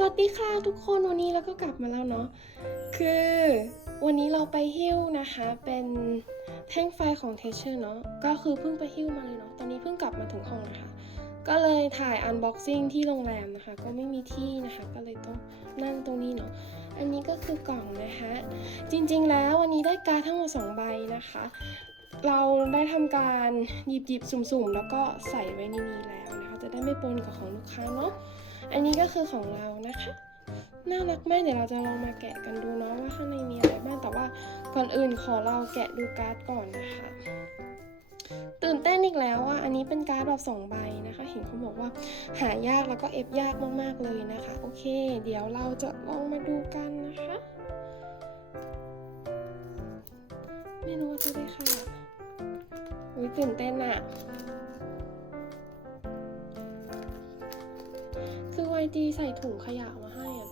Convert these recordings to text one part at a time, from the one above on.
สวัสดีค่ะทุกคนวันนี้เราก็กลับมาแล้วเนาะคือวันนี้เราไปหิ้วนะคะ เป็นแท่งไฟของเทเชอร์เนาะก็คือเพิ่งไปหิ้วมาเลยเนาะตอนนี้เพิ่งกลับมาถึงห้องนะคะ ก็เลยถ่ายอันบ็อกซิ่งที่โรงแรมนะคะ ก็ไม่มีที่นะคะ ก็เลยต้องนั่งตรงนี้เนาะอันนี้ก็คือกล่องนะคะ จริงๆแล้ววันนี้ได้การ์ดทั้งหมด2ใบนะคะ เราได้ทำการหยิบหยิบๆสุ่มๆ แล้วก็ใส่ไว้ในนี้แล้วนะคะ จะได้ไม่ปนกับของลูกค้าเนาะ อันนี้ก็คือของเรานะคะ น่ารักมากเดี๋ยวเราจะลองมาแกะกันดูเนาะว่าข้างในมีอะไรบ้างแต่ว่าก่อนอื่นขอเราแกะดูการ์ดก่อนนะคะ ตื่นเต้นอีกแล้วว่าอันนี้เป็นการ์ดแบบสองใบนะคะ เห็นเขาบอกว่าหายากแล้วก็เอฟยากมากๆเลยนะคะ โอเค เดี๋ยวเราจะลองมาดูกันนะคะไม่รู้ว่าจะได้ค่ะอุ้ยตื่นเต้นอะ คือ YG ใส่ถุงขยะมาให้อะ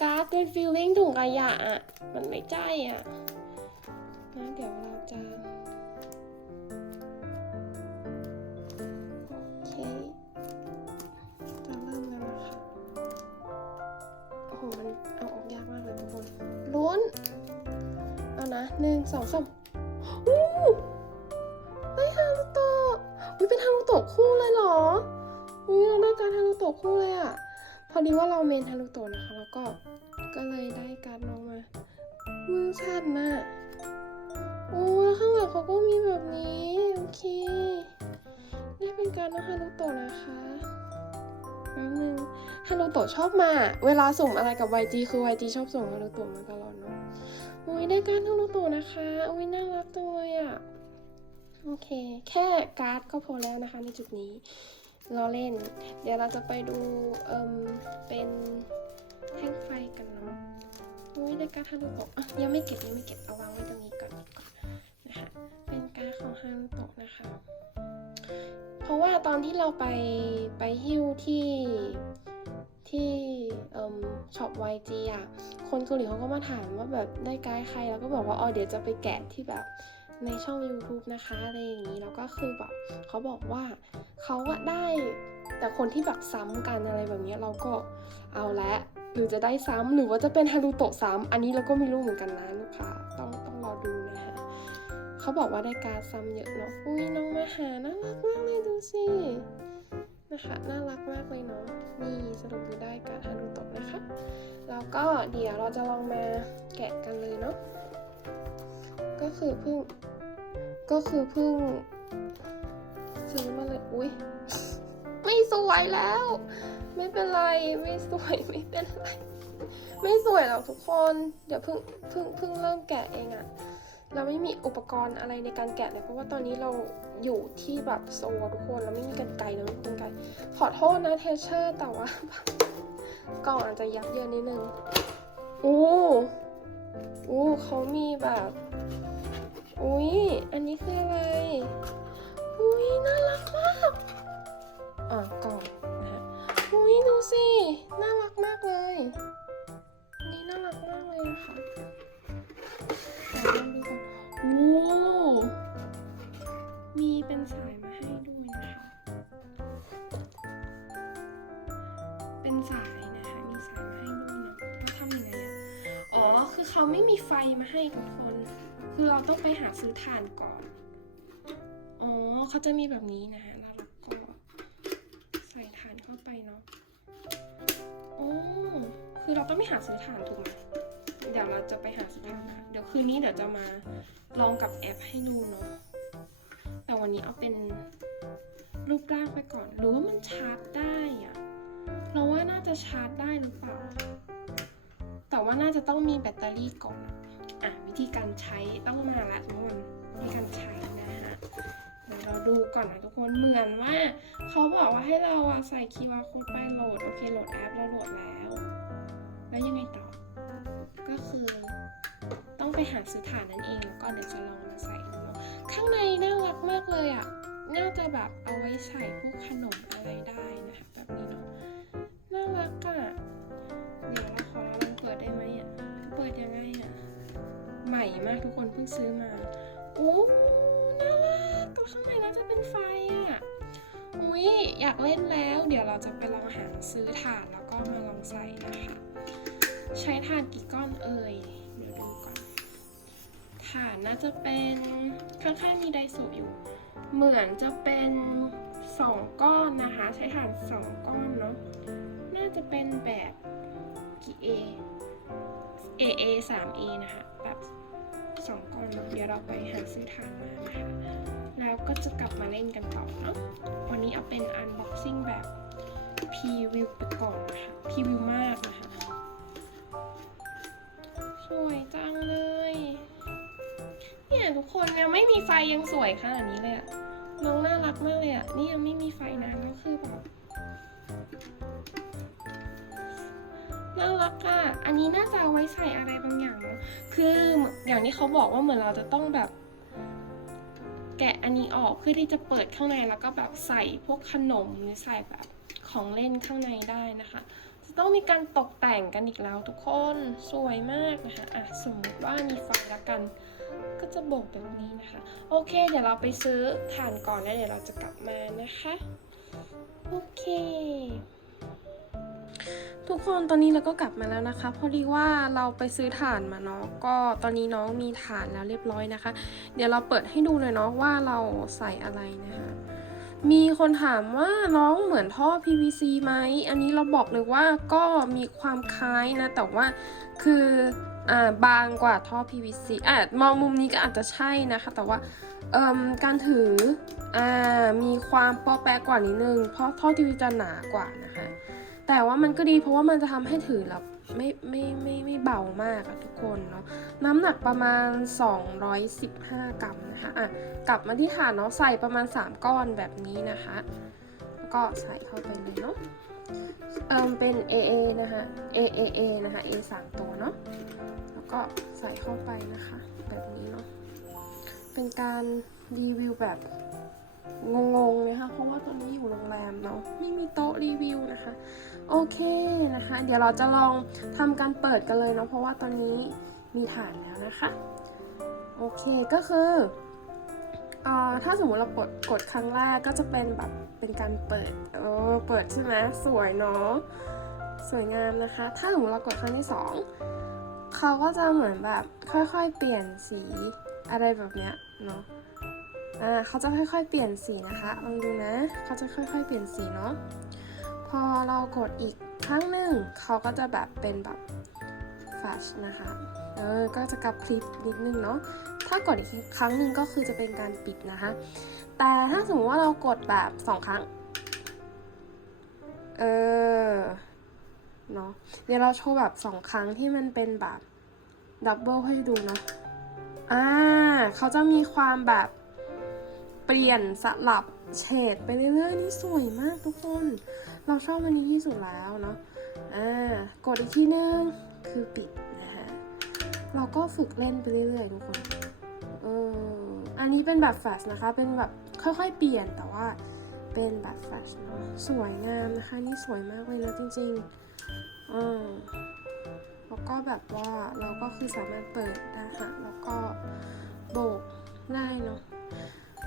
การ์ดเป็นฟีลลิ่งถุงขยะอะมันไม่ใช่อะนะเดี๋ยวเราจะโอเคจะเริ่มแล้วนะคะโอ้โหมันเอาออกยากมากเลยทุกคนลุ้น เอานะหนึ่งสองสาม นะคะ แล้วก็ก็เลยได้การดน้องมามือสั่นนะโอ้แล้วข้างหลังเขาก็มีแบบนี้โอเคนี่เป็นการน้องฮารุโตะนะคะแป๊บนึงฮารุโตะชอบมา เวลาสุ่มอะไรกับ YG คือ YG ชอบส่งฮารุโตะมาตลอดเนาะอุ้ยได้การดฮารุโตะนะคะอุ้ยน่ารักจังเลยอะ่ะโอเค แค่การ์ดก็พอแล้วนะคะในจุดนี้รอเล่น เดี๋ยวเราจะไปดูเอิมเป็น แท่งไฟกันเนาะอุ้ยได้การ์ดฮารุโตะอะยังไม่เก็บยังไม่เก็บเอาวางไว้ตรงนี้ก่อนดีกว่านะคะเป็นการของฮารุโตะนะคะ เพราะว่าตอนที่เราไปไปฮิ้วที่ที่ช็อป YG อะ คนเกาหลีเขาก็มาถามว่าแบบได้ไกด์ใคร แล้วก็บอกว่าอ๋อเดี๋ยวจะไปแกะที่แบบในช่อง YouTube นะคะอะไรอย่างนี้ แล้วก็คือแบบเขาบอกว่าเขาอะได้แต่คนที่แบบซ้ำกันอะไรแบบนี้เราก็เอาละ หรือจะได้ซ้ำหรือว่าจะเป็นฮารุโตะซ้ำอันนี้เราก็ไม่รู้เหมือนกันนะลูกค้าต้องต้องรอดูนะคะเขาบอกว่าได้การซ้ำเยอะเนาะอุ้ยน้องมาหาน่ารักมากเลยดูสินะคะน่ารักมากเลยเนาะนี่สรุปคือได้การฮารุโตะนะคะแล้วก็เดี๋ยวเราจะลองมาแกะกันเลยเนาะก็คือเพิ่งก็คือเพิ่งซื้อมาเลยอุ้ย สวยแล้ว ไม่เป็นไรไม่สวยไม่เป็นไร ไม่สวยหรอกทุกคน เดี๋ยวเพิ่งเพิ่งเพิ่งเริ่มแกะเองอะเราไม่มีอุปกรณ์อะไรในการแกะเลยเพราะว่าตอนนี้เราอยู่ที่แบบโซทุกคนเราไม่มีกันไกลเราไม่มีกันไกลขอโทษนะเทเชอร์แต่ว่ากล่องอาจจะยับเยินนิดนึงอู้อู้เขามีแบบอุ้ยอันนี้คืออะไรอุ้ยน่ารักมาก อะกล่องนะฮะอุ้ยดูสิ น่ารักมากเลยนนี้น่ารักมากเลยนะคะเดี๋ยวดูก่อนโอ้มีเป็นสายมาให้ด้วยนะคะ เป็นสายนะคะ มีสายมาให้ด้วยเนาะก็ทำยังไงอะอ๋อ คือเขาไม่มีไฟมาให้ทุกคน คือเราต้องไปหาซื้อถ่านก่อน อ๋อเขาจะมีแบบนี้นะคะ เราต้องไปหาซื้อถ่านถูกไหมเดี๋ยวเราจะไปหาซื้อถ่านนะเดี๋ยวคืนนี้เดี๋ยวจะมาลองกับแอปให้ดูเนาะแต่วันนี้เอาเป็นรูปร่างไปก่อนหรือว่ามันชาร์จได้อะเราว่าน่าจะชาร์จได้หรือเปล่า แต่ว่าน่าจะต้องมีแบตเตอรี่ก่อนอะวิธีการใช้ต้องมาละทุกคนวิธีการใช้นะฮะเดี๋ยวเราดูก่อนนะทุกคนเหมือนว่า เขาบอกว่าให้เราอะใส่คีย์วาโค้ดไปโหลดโอเคโหลดแอปเราโหลดแล้ว แล้วยังไงต่อ ก็คือต้องไปหาซื้อถานนั่นเองแล้วก็เดี๋ยวจะลองมาใส่ดูเนาะข้างในน่ารักมากเลยอะน่าจะแบบเอาไว้ใส่พวกขนมอะไรได้นะคะแบบนี้เนาะน่ารักอะเดี๋ยวเราขอลองเปิดได้ไหมอะเปิดยังไงอะใหม่มากทุกคนเพิ่งซื้อมาโอ้น่ารักตัวข้างในน่าจะเป็นไฟอะอุ้ยอยากเล่นแล้ว เดี๋ยวเราจะไปลองหาซื้อถ่านแล้วก็มาลองใส่นะคะ ใช้ถ่านกี่ก้อนเอ่ยเดี๋ยวดูก่อนถ่านน่าจะเป็นข้างๆมีไดโซอยู่ เหมือนจะเป็นสองก้อนนะคะ ใช้ถ่านสองก้อนเนาะน่าจะเป็นแบบกี่ A A A 3 A นะคะแบบสองก้อนเนาะเดี๋ยวเราไปหาซื้อถ่านมานะคะแล้วก็จะกลับมาเล่นกันต่อเนาะวันนี้เอาเป็น unboxing แบบพรีวิวไปก่อนนะคะพรีวิวมากนะคะ วยจังเลย เนี่ยทุกคนยังไม่มีไฟยังสวยขนาดนี้เลยอะน้องน่ารักมากเลยอะนี่ยังไม่มีไฟนะแล้วคือแบบน่ารักอะอันนี้น่าจะเอาไว้ใส่อะไรบางอย่างเนาะ คืออย่างที่เขาบอกว่าเหมือนเราจะต้องแบบ แกะอันนี้ออกเพื่อที่จะเปิดข้างในแล้วก็แบบใส่พวกขนมหรือใส่แบบของเล่นข้างในได้นะคะ ต้องมีการตกแต่งกันอีกแล้วทุกคนสวยมากนะคะอะสมมติว่ามีไฟแล้วกัน ก็จะโบกแบบนี้นะคะ โอเค เดี๋ยวเราไปซื้อถ่านก่อนแล้วเดี๋ยวเราจะกลับมานะคะ โอเค ทุกคนตอนนี้เราก็กลับมาแล้วนะคะพอดีว่าเราไปซื้อถ่านมาเนาะก็ตอนนี้น้องมีถ่านแล้วเรียบร้อยนะคะ เดี๋ยวเราเปิดให้ดูเลยเนาะว่าเราใส่อะไรนะคะ มีคนถามว่าน้องเหมือนท่อ PVC ไหม อันนี้เราบอกเลยว่าก็มีความคล้ายนะ แต่ว่าคืออ่าบางกว่าท่อ PVC อะมองมุมนี้ก็อาจจะใช่นะคะ แต่ว่าเอ่มการถืออ่ามีความปอแปะกว่านิดนึง เพราะท่อ PVC จะหนากว่านะคะ แต่ว่ามันก็ดีเพราะว่ามันจะทำให้ถือแล้ว ไม่ไม่ไม่ไม่เบามากอะทุกคนเนาะน้ำหนักประมาณ 215 กรัมนะคะอะกลับมาที่ฐานเนาะใส่ประมาณ 3 ก้อนแบบนี้นะคะก็ใส่เข้าไปเลยเนาะเอิมเป็น AA นะคะ AAA นะคะ A 3ตัวเนาะแล้วก็ใส่เข้าไปนะคะ แบบนี้เนาะเป็นการรีวิวแบบงงๆนะคะเพราะว่าตอนนี้อยู่โรงแรมเนาะไม่มีโต๊ะรีวิวนะคะ โอเคนะคะ เดี๋ยวเราจะลองทำการเปิดกันเลยเนาะเพราะว่าตอนนี้มีฐานแล้วนะคะ โอเคก็คืออ่อถ้าสมมติเรากดกดครั้งแรกก็จะเป็นแบบเป็นการเปิดเออเปิดใช่ไหมสวยเนาะสวยงามนะคะ ถ้าสมมติเรากดครั้งที่สองเขาก็จะเหมือนแบบค่อยๆ เปลี่ยนสีอะไรแบบเนี้ยเนาะอ่าเขาจะค่อยๆ เปลี่ยนสีนะคะลองดูนะเขาจะค่อยๆ เปลี่ยนสีเนาะ อเรากดอีกครั้งหนึ่งเขาก็จะแบบเป็นแบบแฟลชนะคะ เออ ก็จะกลับคลิปนิดนึงเนาะ ถ้ากดอีกครั้งหนึ่งก็คือจะเป็นการปิดนะคะ แต่ถ้าสมมติว่าเรากดแบบสองครั้ง เออ เนาะ เดี๋ยวเราโชว์แบบสองครั้งที่มันเป็นแบบดับเบิลให้ดูเนาะ อ่า เขาจะมีความแบบเปลี่ยนสลับเฉดไปเรื่อยๆ นี่สวยมากทุกคน เราชอบอันนี้ที่สุดแล้วเนาะอ่ากดอีกทีนึงคือปิดนะคะเราก็ฝึกเล่นไปเรื่อยๆทุกคนเอออันนี้เป็นแบบแฟลชนะคะ เป็นแบบค่อยๆ เปลี่ยนแต่ว่าเป็นแบบแฟลชเนาะสวยงามนะคะ นี่สวยมากเลยนะจริงๆอืมแล้วก็แบบว่าเราก็คือสามารถเปิดนะคะแล้วก็โบกได้เนาะ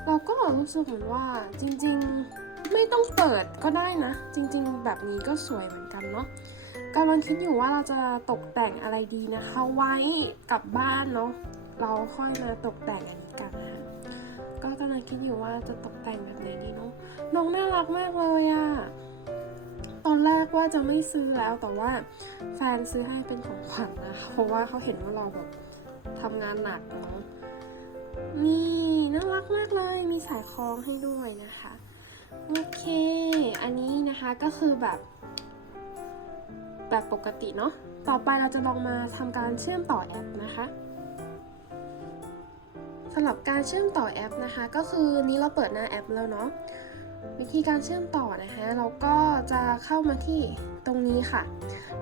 เราก็รู้สึกเหมือนว่าจริง ๆ ไม่ต้องเปิดก็ได้นะ จริงๆ แบบนี้ก็สวยเหมือนกันเนาะกำลังคิดอยู่ว่าเราจะตกแต่งอะไรดีนะคะ ไว้กลับบ้านเนาะเราค่อยมาตกแต่งอันนี้กันนะก็กำลังคิดอยู่ว่าจะตกแต่งแบบไหนดีเนาะน้องน่ารักมากเลยอะตอนแรกว่าจะไม่ซื้อแล้วแต่ว่าแฟนซื้อให้เป็นของขวัญนะคะ เพราะว่าเขาเห็นว่าเราแบบทำงานหนักเนาะนี่น่ารักมากเลยมีสายคล้องให้ด้วยนะคะ โอเค อันนี้นะคะก็คือแบบแบบปกติเนาะ ต่อไปเราจะลองมาทำการเชื่อมต่อแอปนะคะสำหรับการเชื่อมต่อแอปนะคะ ก็คือนี้เราเปิดหน้าแอปแล้วเนาะ วิธีการเชื่อมต่อนะคะ เราก็จะเข้ามาที่ตรงนี้ค่ะ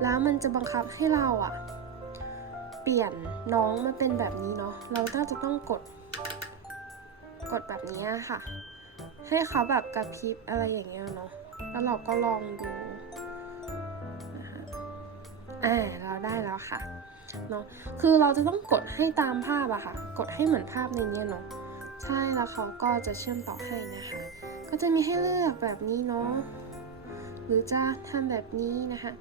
แล้วมันจะบังคับให้เราอะเปลี่ยนน้องมาเป็นแบบนี้เนาะ เราน่าจะต้องกด กดแบบนี้ค่ะ ให้เขาแบบกระพริบอะไรอย่างเงี้ยเนาะ แล้วเราก็ลองดูนะคะอ่าเราได้แล้วค่ะเนาะ คือเราจะต้องกดให้ตามภาพอะค่ะ กดให้เหมือนภาพในเนี้ยเนาะ ใช่แล้วเขาก็จะเชื่อมต่อให้นะคะ ก็จะมีให้เลือกแบบนี้เนาะ หรือจะทำแบบนี้นะคะ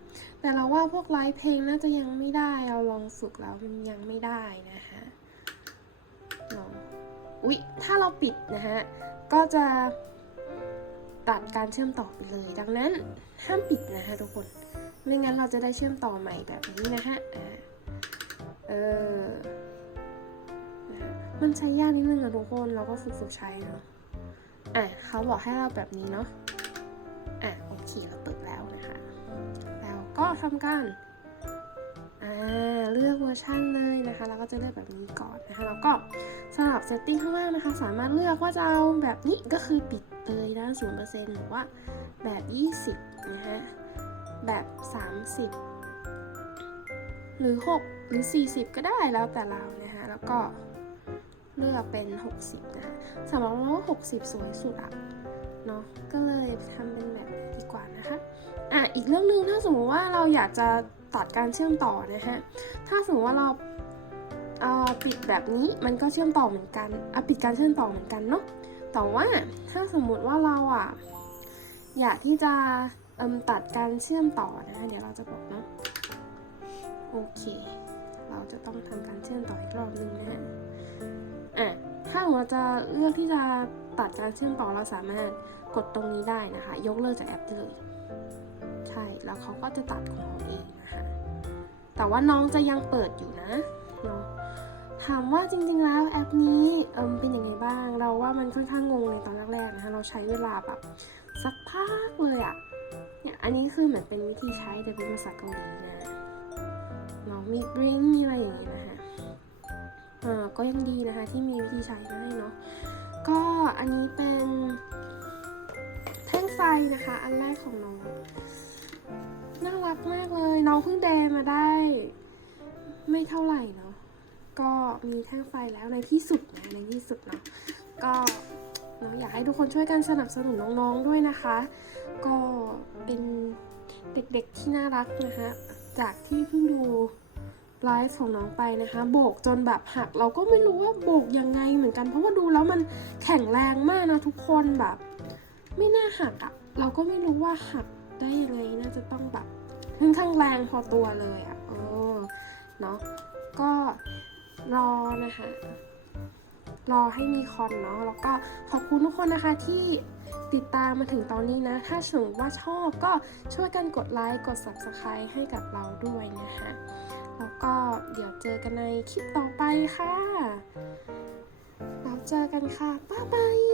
แต่เราว่าพวกไลฟ์เพลงน่าจะยังไม่ได้ เราลองฝึกแล้วมันยังไม่ได้นะคะ อุ๊ย ถ้าเราปิดนะฮะ ก็จะตัดการเชื่อมต่อไปเลย ดังนั้นห้ามปิดนะคะทุกคน ไม่งั้นเราจะได้เชื่อมต่อใหม่แบบนี้นะฮะเออ มันใช้ยากนิดนึงอะทุกคน เราก็ฝึกฝึกใช้เนาะ อะเขาบอกให้เราแบบนี้เนาะ อะโอเคเราเปิดแล้วนะคะ แล้วก็ทำการ เลือกเวอร์ชันเลยนะคะเราก็จะเลือกแบบนี้ก่อนนะคะแล้วก็สำหรับเซตติ้งข้างล่างนะคะ สามารถเลือกว่าจะเอาแบบนี้ก็คือปิดเลยนะศูนย์เปอร์เซ็นต์หรือว่าแบบ 20นะฮะแบบ 30 หรือ 6 หรือ 40 ก็ได้แล้วแต่เรานะคะแล้วก็เลือกเป็น 60นะคะสำหรับเราว่า 60 สวยสุดอะเนาะก็เลยทำเป็นแบบนี้ดีกว่านะคะอะอีกเรื่องหนึ่งถ้าสมมติว่าเราอยากจะ ตัดการเชื่อมต่อนะฮะ ถ้าสมมติว่าเราเออปิดแบบนี้มันก็เชื่อมต่อเหมือนกันอะปิดการเชื่อมต่อเหมือนกันเนาะ แต่ว่าถ้าสมมุติว่าเราอะอยากที่จะเอิ่มตัดการเชื่อมต่อนะคะเดี๋ยวเราจะบอกเนาะ โอเค เราจะต้องทำการเชื่อมต่ออีกรอบนึงนะฮะ อะ ถ้าเราจะเลือกที่จะตัดการเชื่อมต่อเราสามารถกดตรงนี้ได้นะคะ ยกเลิกจากแอปได้เลย แล้วเขาก็จะตัดของเขาเองนะคะแต่ว่าน้องจะยังเปิดอยู่นะเนาะถามว่าจริงๆแล้วแอปนี้เอมเป็นยังไงบ้าง เราว่ามันค่อนข้างงงในตอนแรกๆนะคะเราใช้เวลาแบบสักพักเลยอะเนี่ยอันนี้คือเหมือนเป็นวิธีใช้แต่เป็นภาษาเกาหลีนะเนาะมี bring มีอะไรอย่างเงี้ยนะคะเอ่าก็ยังดีนะคะที่มีวิธีใช้มาให้เนาะก็อันนี้เป็นแท่งไฟนะคะ อันแรกของน้อง น่ารักมากเลย น้องเพิ่งแดงมาได้ ไม่เท่าไหร่เนาะก็มีแท่งไฟแล้วในที่สุดนะในที่สุดเนาะก็เนาะอยากให้ทุกคนช่วยกันสนับสนุนน้องๆด้วยนะคะ ก็เป็นเด็กๆที่น่ารักนะคะจากที่เพิ่งดูไลฟ์ของน้องไปนะคะ โบกจนแบบหัก เราก็ไม่รู้ว่าโบกยังไงเหมือนกัน เพราะว่าดูแล้วมันแข็งแรงมากนะทุกคนแบบ ไม่น่าหักอะเราก็ไม่รู้ว่าหัก ได้ยังไงน่าจะต้องแบบค่อนข้างแรงพอตัวเลยอะเออเนาะก็รอนะคะรอให้มีคอนเนาะแล้วก็ขอบคุณทุกคนนะคะที่ติดตามมาถึงตอนนี้นะ ถ้าสมมติว่าชอบก็ช่วยกันกดไลค์กด subscribe ให้กับเราด้วยนะคะแล้วก็เดี๋ยวเจอกันในคลิปต่อไปค่ะ แล้วเจอกันค่ะ บ๊ายบาย